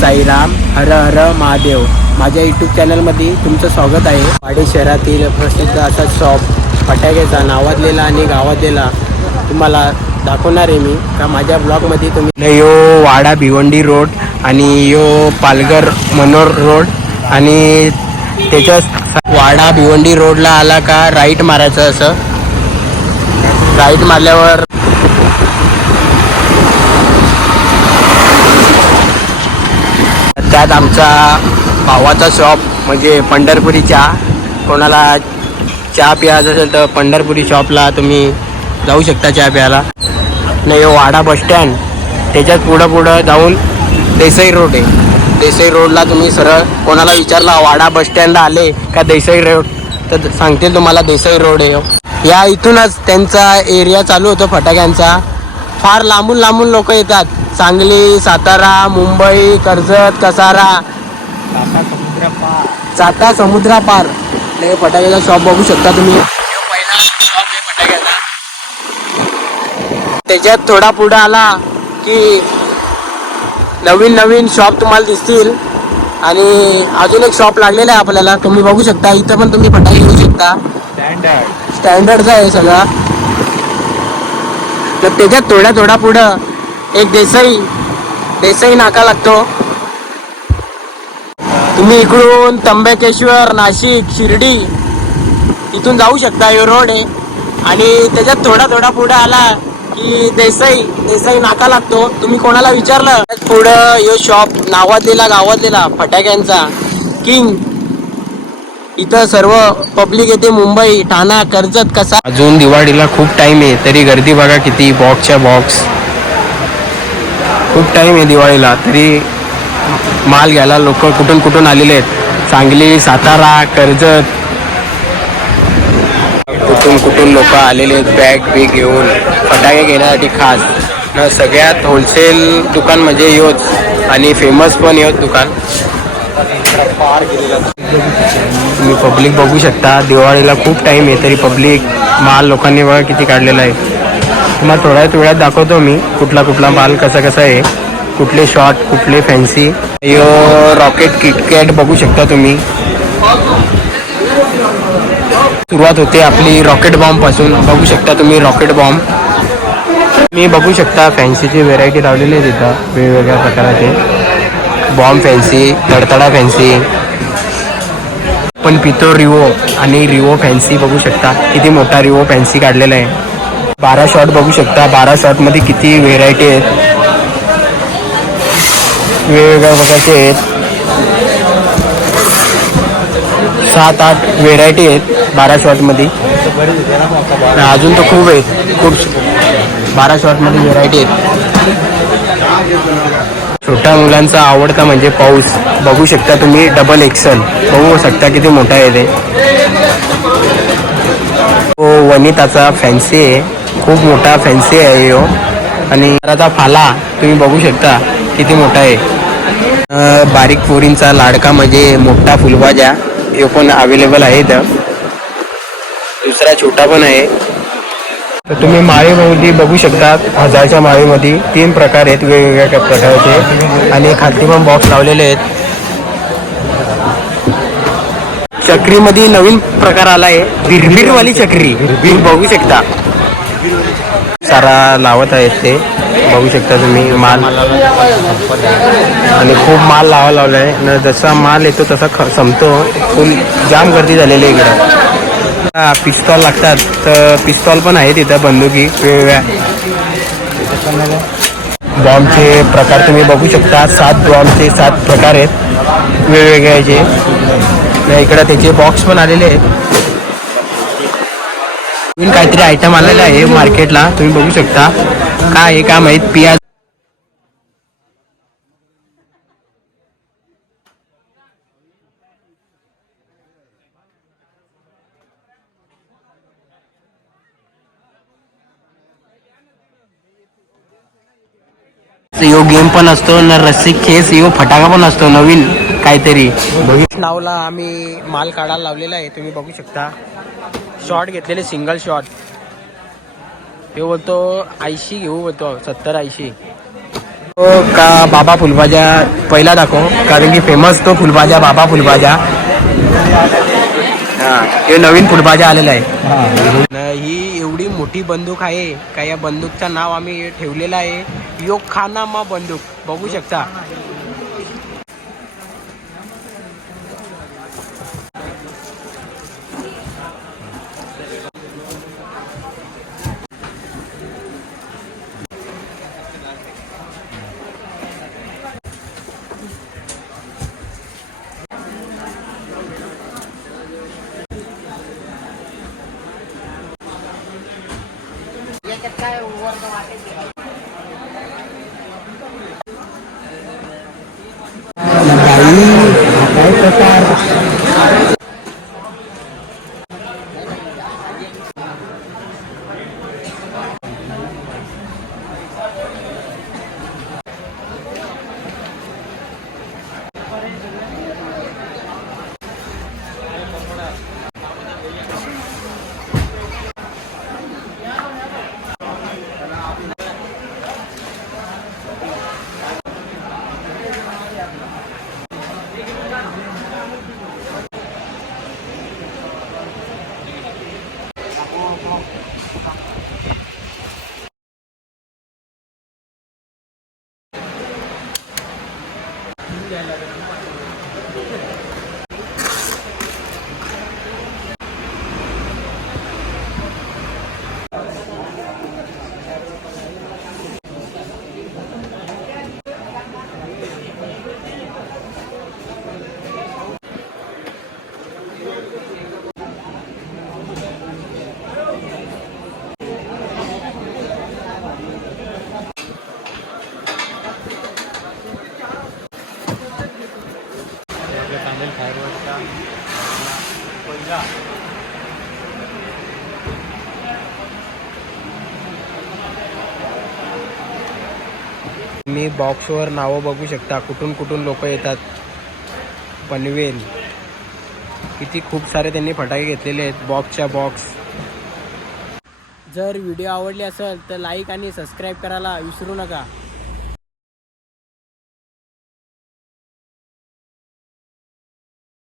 साईराम, हर हर महादेव. माझ्या यूट्यूब चॅनलमध्ये तुमचं स्वागत आहे. वाडी शहरातील प्रसिद्ध असा शॉप फटाक्याचा नावाजलेला आणि गावातलेला तुम्हाला दाखवणार आहे मी का माझ्या ब्लॉगमध्ये तुम्ही. यो वाडा भिवंडी रोड आणि यो पालघर मनोर रोड आणि त्याच्या वाडा भिवंडी रोडला आला का राईट मारायचं. असं राईट मारल्यावर त्यात आमचा भावाचा शॉप म्हणजे पंढरपुरी चहा. कोणाला चहा प्यायचा असेल तर पंढरपुरी शॉपला तुम्ही जाऊ शकता चहा प्यायला. नाही वाडा बसस्टँड त्याच्यात पुढं जाऊन देसाई रोड आहे. देसाई रोडला तुम्ही सरळ कोणाला विचारला वाडा बसस्टँडला आले का देसाई रोड तर सांगतील तुम्हाला देसाई रोड आहे. या इथूनच त्यांचा एरिया चालू होतो फटाक्यांचा. फार लांबून लांबून लोक येतात. सांगली, सातारा, मुंबई, कर्जत, कसारा, साता समुद्रापार. हे फटाक्याचा शॉप बघू शकता तुम्ही. पहिला शॉप आहे फटाक्याचा. त्याच्यात थोडा पुढे आला की नवीन नवीन शॉप तुम्हाला दिसतील आणि अजून एक शॉप लागलेला आहे आपल्याला. तुम्ही बघू शकता इथं पण तुम्ही फटाके घेऊ शकता. स्टँडर्डचा आहे सगळा. तर त्याच्यात थोडा पुढं एक देसाई नाका लागतो. तुम्ही इकडून त्र्यंबकेश्वर, नाशिक, शिर्डी इथून जाऊ शकता. यो रोड आहे आणि त्याच्यात थोडा पुढे आला की देसाई नाका लागतो. तुम्ही कोणाला विचारलं पुढं यो शॉप नावाजलेला गावातलेला फटाक्यांचा किंग. इथं सर्व पब्लिक येते. मुंबई, ठाणा, कर्जत, कसा. अजून दिवाळीला खूप टाइम आहे तरी गर्दी बघा किती. बॉक्सच्या बॉक्स खूप टाइम आहे दिवाळीला तरी माल घ्यायला लोक कुठून आलेले आहेत. सांगली, सातारा, कर्जत कुठून लोक आलेले आहेत बॅग घेऊन फटाके घेण्यासाठी खास. सगळ्यात होलसेल दुकान म्हणजे योच आणि फेमस पण योच दुकान. तुम्ही पब्लिक बघू शकता. दिवाळीला खूप टाइम आहे तरी पब्लिक माल लोकांनी बघा किती काढलेला आहे. तुम्हाला थोड्या वेळात दाखवतो मी कुठला माल कसा आहे, कुठले शॉर्ट, कुठले फॅन्सी. यो रॉकेट किटकॅट बघू शकता तुम्ही. सुरुवात होते आपली रॉकेट बॉम्ब पासून. बघू शकता तुम्ही रॉकेट बॉम्ब. मी बघू शकता फॅन्सीची व्हेरायटी लावलेली आहे तिथं वेगवेगळ्या प्रकाराचे. बॉम्ब फॅन्सी, तडतडा फॅन्सी, पण पितो रिवो आणि रिवो फॅन्सी बघू शकता. किती मोठा रिवो फॅन्सी काढलेला आहे. 12 शॉट बघू शकता. 12 शॉटमध्ये किती व्हेरायटी आहेत. वेगवेगळ्या प्रकारचे आहेत. 7-8 व्हेरायटी आहेत 12 शॉटमध्ये. अजून तर खूप आहेत. 12 शॉटमध्ये व्हेरायटी आहेत. छोट्या मुलांचा आवडता म्हणजे पाऊस. बघू शकता तुम्ही डबल एक्सेल बघू शकता किती मोठा आहे ते. तो वनिताचा फॅन्सी आहे. खूप मोठा फॅन्सी आहे यो. आणि आता फाला तुम्ही बघू शकता किती मोठा आहे. बारीक पोरींचा लाडका म्हणजे मोठा फुलबाजा हे पण अवेलेबल आहे इथं. दुसरा छोटा पण आहे. तर तुम्ही माळीमध्ये बघू शकता. 1000च्या माळीमध्ये 3 प्रकार आहेत वेगवेगळ्या प्रकारचे आणि खाली पण बॉक्स लावलेले आहेत. चक्रीमध्ये नवीन प्रकार आला आहे बिरबिरवाली चक्री. बघू शकता सारा लावत आहेत ते. बघू शकता तुम्ही माल आणि खूप माल लावला आहे. जसा माल येतो तसा संपतो. फुल जाम गर्दी झालेली आहे इकडं. पिस्तॉल लागतात तर पिस्तॉल पण आहेत इथं. बंदुकी वेगवेगळ्या. बॉम्बचे प्रकार तुम्ही बघू शकता. 7 बॉम्बचे 7 प्रकार आहेत वेगवेगळ्याचे. इकडं त्याचे बॉक्स पण आलेले आहेत. नवीन काहीतरी आयटम आलेला आहे मार्केटला. तुम्ही बघू शकता काय आहे का माहीत. पियाज यो गेम पण असतो ना. रस्सी खेस यो फटाका पण असतो नवीन काहीतरी. नावला आम्ही माल काढायला लावलेला आहे. तुम्ही बघू शकता शॉट घेतलेले सिंगल शॉट. हे बोलतो 80 घेऊ बोलतो. 70-80 तो का बाबा फुलभाज्या पहिला दाखव, कारण की फेमस तो फुलभाज्या बाबा फुलभाज्या. हा, हे नवीन फुलभाज्या आलेला आहे. ही एवढी मोठी बंदूक आहे का, या बंदूकचं नाव आम्ही ठेवलेलं आहे योखानामा बंदूक. बघू शकता. काय प्रकार. मी बॉक्सवर नावं बघू शकता, कुठून कुठून लोक येतात. पनवेल, किती खूप सारे त्यांनी फटाके घेतलेले आहेत बॉक्सच्या बॉक्स. जर व्हिडिओ आवडली असेल तर लाईक आणि सबस्क्राईब करायला विसरू नका.